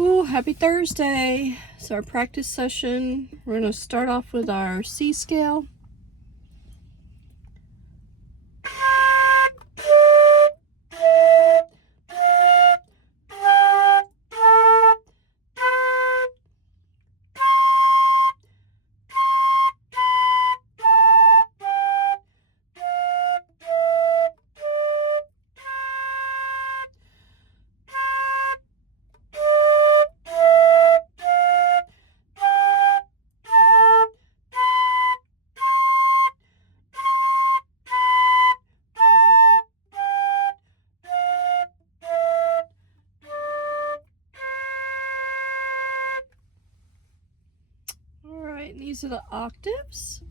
Ooh, happy Thursday. It's our practice session. We're going to start off with our C scale. Alright, these are the octaves.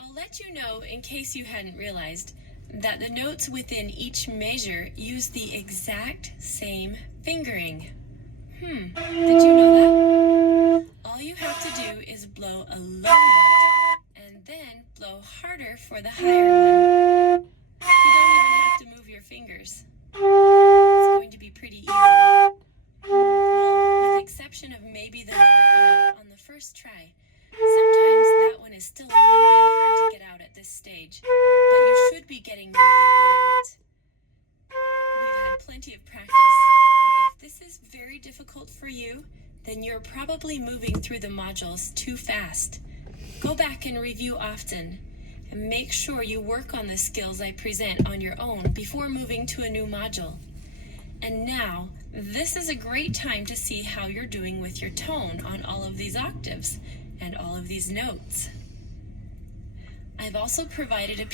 I'll let you know, in case you hadn't realized, that the notes within each measure use the exact same fingering. Did you know that? All you have to do is blow a low note and then blow harder for the higher one. You don't even have to move your fingers. It's going to be pretty easy. Well, with the exception of maybe the lower E on the first try. Sometimes that one is still a little bit hard to get out at this stage, but you should be getting really good at it. We've had plenty of practice, and if this is very difficult for you, then you're probably moving through the modules too fast. Go back and review often, and make sure you work on the skills I present on your own before moving to a new module. And now, this is a great time to see how you're doing with your tone on all of these octaves and all of these notes. I've also provided a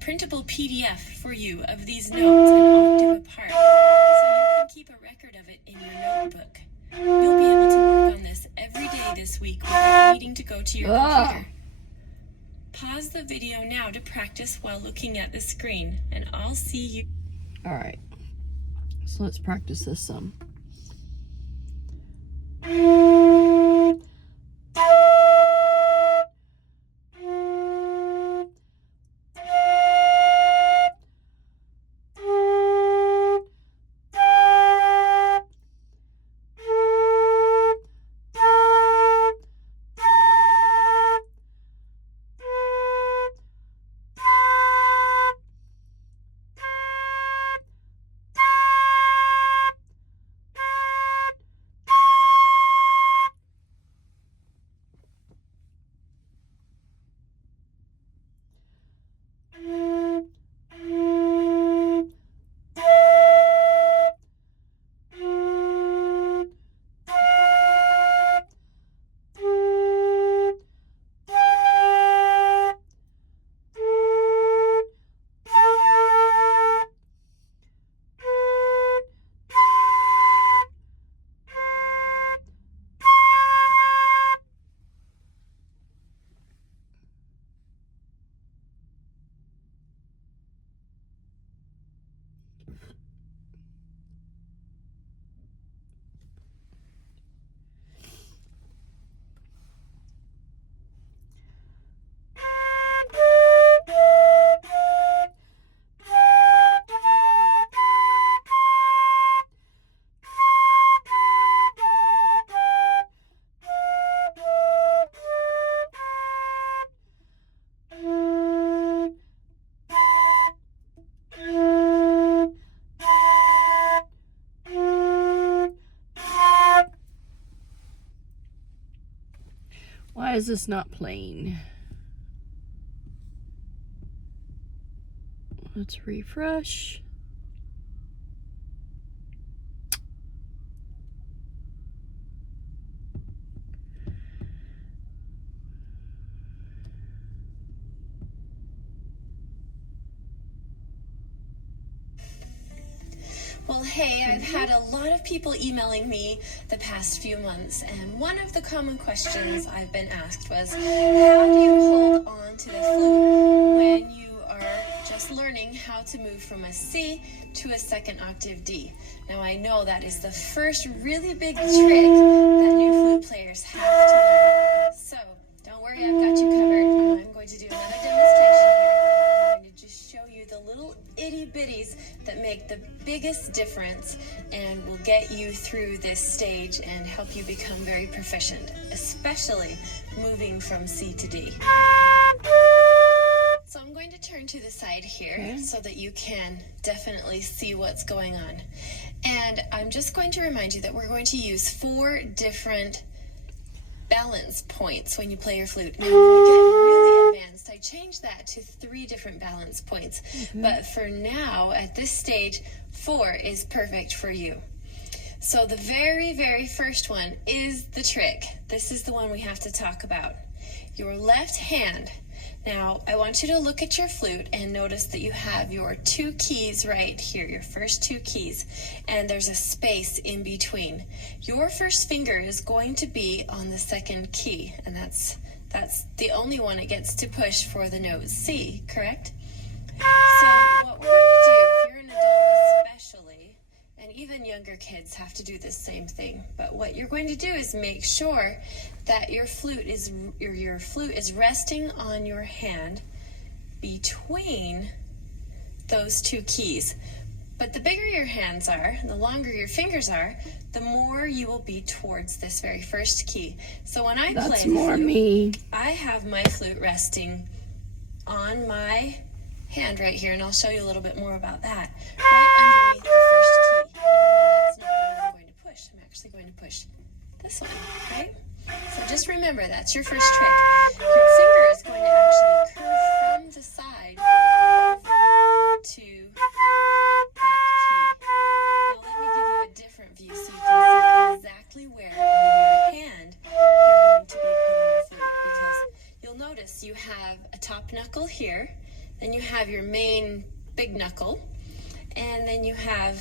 printable PDF for you of these notes an octave apart, so you can keep a record of it in your notebook. You'll be able to work on this every day this week without needing to go to your computer. Pause the video now to practice while looking at the screen, and I'll see you. Alright, so let's practice this some. Why is this not playing? Let's refresh. Well, hey, I've had a lot of people emailing me the past few months, and one of the common questions I've been asked was, how do you hold on to the flute when you are just learning how to move from a C to a second octave D? Now, I know that is the first really big trick that new flute players have to learn. So, don't worry, I've got you covered. I'm going to do another demonstration here. I'm going to just show you the little itty bitties that make the biggest difference and will get you through this stage and help you become very proficient, especially moving from C to D. So I'm going to turn to the side here so that you can definitely see what's going on. And I'm just going to remind you that we're going to use 4 different balance points when you play your flute. Now, when you get really advanced, I changed that to 3 different balance points. But for now, at this stage, 4 is perfect for you. So the very, very first one is the trick. This is the one we have to talk about. Your left hand. Now, I want you to look at your flute and notice that you have your 2 keys right here, your first 2 keys, and there's a space in between. Your first finger is going to be on the second key, and that's the only one it gets to push for the note C, correct? So what we're going to do, if you're an adult especially, and even younger kids have to do the same thing, but what you're going to do is make sure that your flute is resting on your hand between those 2 keys. But the bigger your hands are, the longer your fingers are, the more you will be towards this very first key. So when I play the flute, I have my flute resting on my hand right here, and I'll show you a little bit more about that. Right underneath the first key, even though that's not the one I'm going to push. I'm actually going to push this one, right? So just remember, that's your first trick. Your finger is going to actually curve from the side over to that key. Now let me give you a different view so you can see exactly where on your hand you're going to be putting your flute, because you'll notice you have a top knuckle here, then you have your main big knuckle, and then you have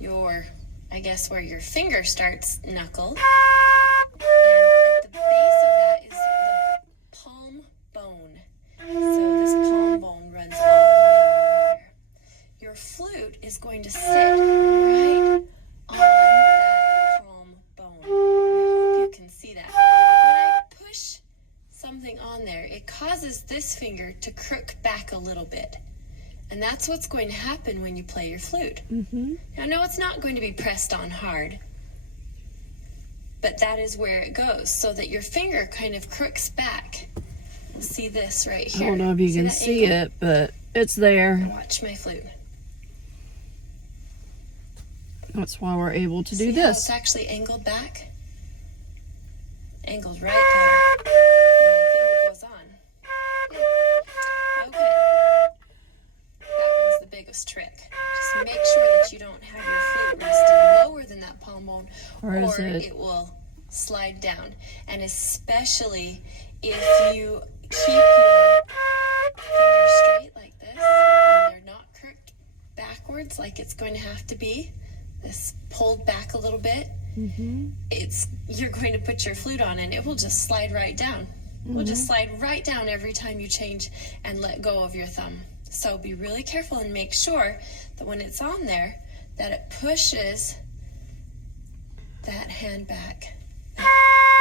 your, I guess where your finger starts, knuckle. And at the base of that is the palm bone. So this palm bone runs all the way over here. Your flute is going to sit right on that palm bone. I hope you can see that. When I push something on there, it causes this finger to crook back a little bit. And that's what's going to happen when you play your flute. Now, no, it's not going to be pressed on hard, but that is where it goes, so that your finger kind of crooks back. See this right here? I don't know if you can see it, but it's there. Watch my flute. That's why we're able to do See this. how it's actually angled back? Angled right there. And my finger goes on. Okay. That one's the biggest trick. Just make sure that you don't have your flute resting lower than that palm bone, or it will slide down. And especially if you keep your fingers straight like this, and they're not crooked backwards like it's going to have to be, this pulled back a little bit, you're going to put your flute on and it will just slide right down. It will just slide right down every time you change and let go of your thumb. So be really careful and make sure that when it's on there, that it pushes that hand back, that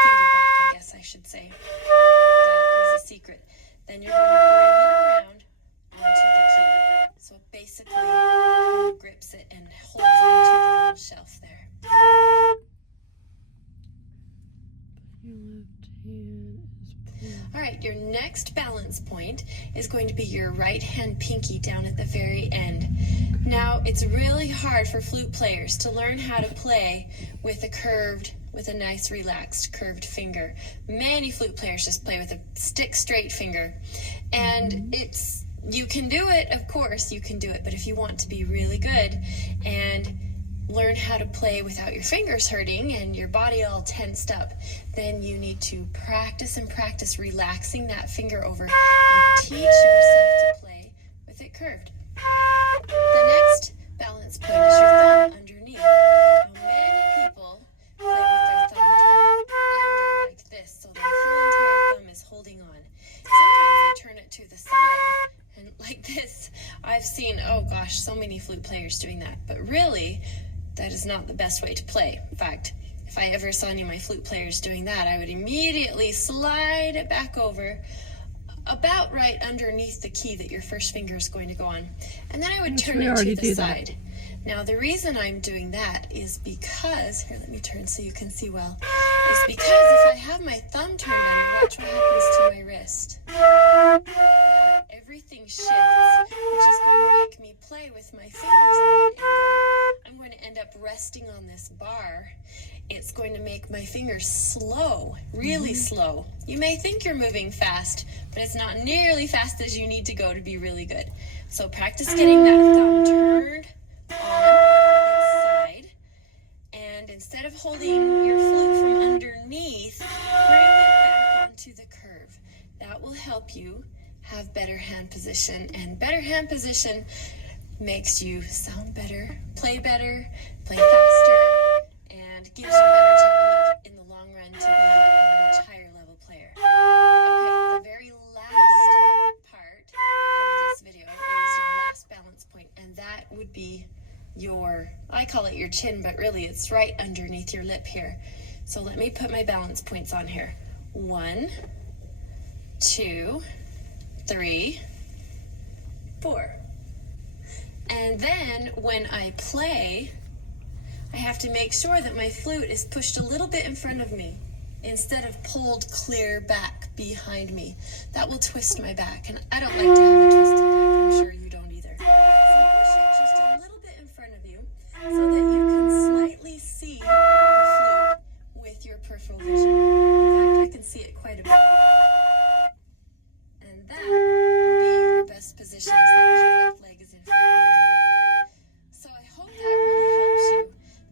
finger back, I guess I should say. That is a secret. Then you're going to bring it around onto the key. So it basically kind of grips it and holds onto the little shelf there. All right, your next balance point is going to be your right hand pinky down at the very end. Now, it's really hard for flute players to learn how to play with a curved with a nice relaxed curved finger. Many flute players just play with a stick straight finger. And you can do it, of course you can do it, but if you want to be really good and learn how to play without your fingers hurting and your body all tensed up, then you need to practice and practice relaxing that finger over and teach yourself to play with it curved. The next balance point is your thumb underneath. Now, many people play with their thumb turned under like this, so their whole entire thumb is holding on. Sometimes they turn it to the side, and like this. I've seen, oh gosh, so many flute players doing that, but really, that is not the best way to play. In fact, if I ever saw any of my flute players doing that, I would immediately slide it back over about right underneath the key that your first finger is going to go on. And then I would turn it to the side. Now, the reason I'm doing that is because, here, let me turn so you can see well, is because if I have my thumb turned under, watch what happens to my wrist. Everything shifts, which is going to make me play with my fingers on an angle. I'm going to end up resting on this bar. It's going to make my fingers slow, really slow. You may think you're moving fast, but it's not nearly fast as you need to go to be really good. So practice getting that thumb turned on its side, and instead of holding your flute from underneath, bring it back onto the curve. That will help you have better hand position, and better hand position makes you sound better, play faster, and gives you better technique in the long run to be a much higher level player. Okay, the very last part of this video is your last balance point, and that would be your, I call it your chin, but really it's right underneath your lip here. So let me put my balance points on here. 1, 2, 3, 4. And then when I play, I have to make sure that my flute is pushed a little bit in front of me instead of pulled clear back behind me. That will twist my back, and I don't like to have a twisted back. I'm sure you don't either. So push it just a little bit in front of you so that you can slightly see the flute with your peripheral vision. In fact, I can see it quite a bit. And that will be your best position as long as your left leg is in front. So I hope that really helps you.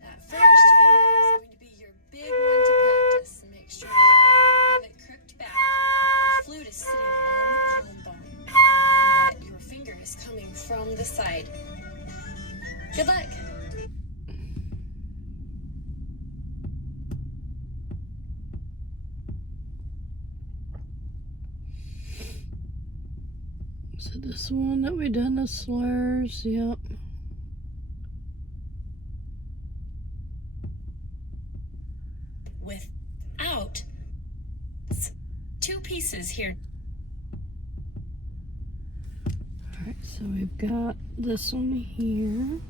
That first finger is going to be your big one to practice. And make sure you have it crooked back. Your flute is sitting on the palm bone. And that your finger is coming from the side. Good luck. So this one that we done the slurs, yep. Without 2 pieces here. Alright, so we've got this one here.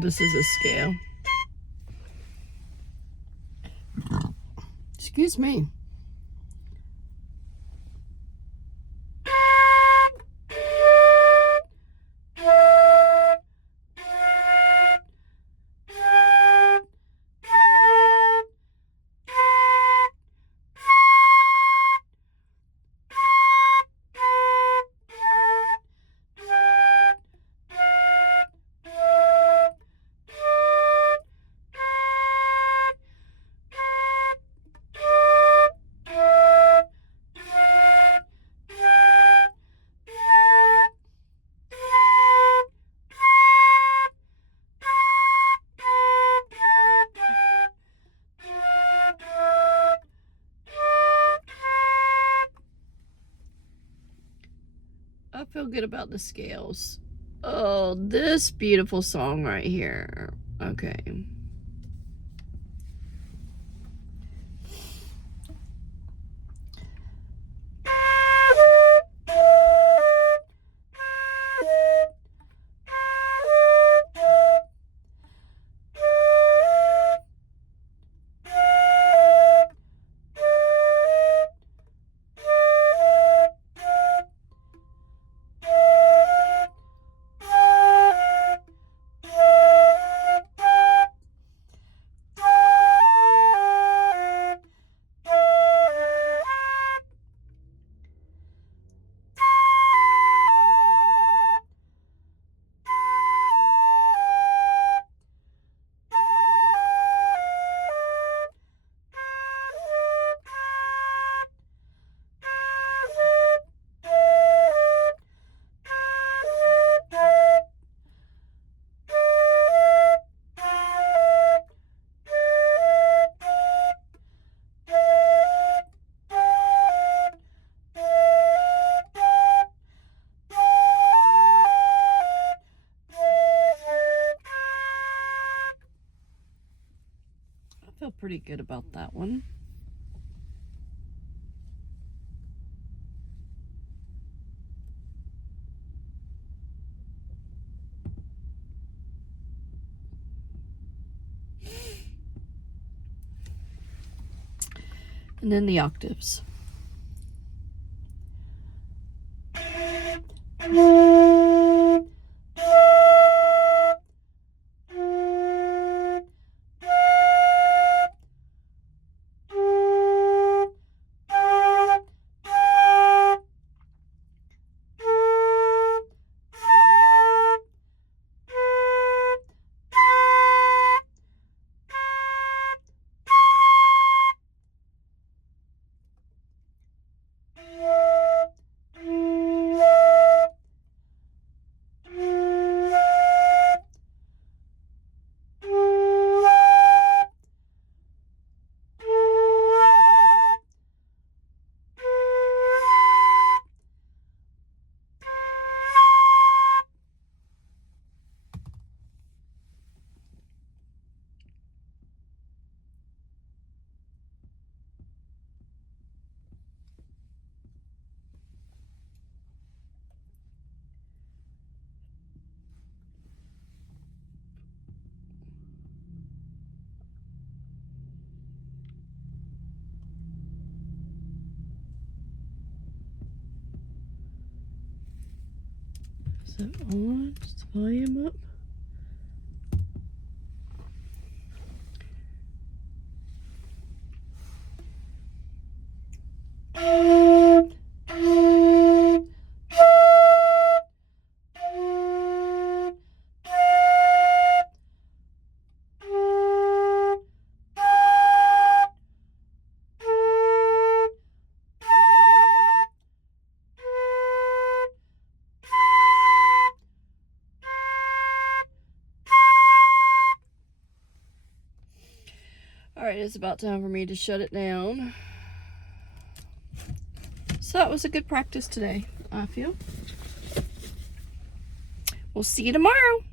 This is a scale. Excuse me. feel good about the scales. Oh, this beautiful song right here. Okay. I feel pretty good about that one. And then the octaves. Is it on? Just volume up. Alright, it's about time for me to shut it down. So that was a good practice today, I feel. We'll see you tomorrow.